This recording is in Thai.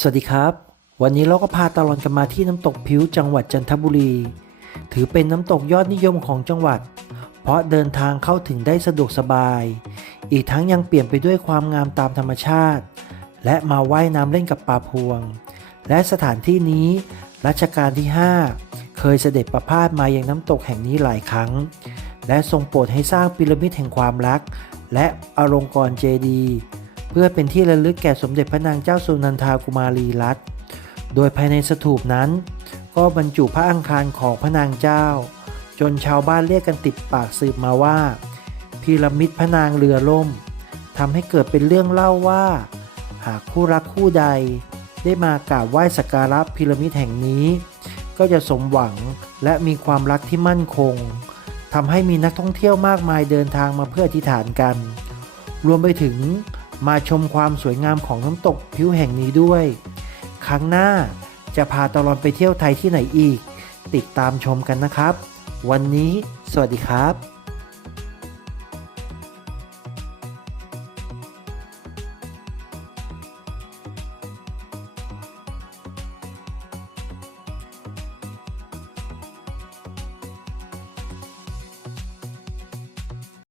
สวัสดีครับ วันนี้เราก็พาตลอดกันมาที่น้ำตกผิวจังหวัดจันทบุรี ถือเป็นน้ำตกยอดนิยมของจังหวัด เพราะเดินทางเข้าถึงได้สะดวกสบาย อีกทั้งยังเปลี่ยนไปด้วยความงามตามธรรมชาติ และมาว่ายน้ำเล่นกับปลาพวง และสถานที่นี้รัชกาลที่ 5 เคยเสด็จประพาสมายังน้ำตกแห่งนี้หลายครั้ง และทรงโปรดให้สร้างพีระมิดแห่งความรัก และอลงกรณ์เจดีย์ เพื่อเป็นที่ระลึกแก่สมเด็จพระนางเจ้าสุนันทากุมารีรัตน์โดยภายในสถูปนั้น ก็บรรจุพระอังคารของพระนางเจ้า จนชาวบ้านเรียกกันติดปากสืบมาว่าพีระมิดพระนางเรือล่มทำให้เกิดเป็นเรื่องเล่าว่า หากคู่รักคู่ใด ได้มากราบไหว้สักการะพีระมิดแห่งนี้ ก็จะสมหวังและมีความรักที่มั่นคงทำให้มีนักท่องเที่ยวมากมายเดินทางมาเพื่ออธิษฐานกัน รวมไปถึง มาชมความสวยงามของน้ำตกผิวแห่งนี้ด้วย ครั้งหน้าจะพาตลอดไปเที่ยวไทยที่ไหนอีก ติดตามชมกันนะครับ วันนี้ สวัสดีครับ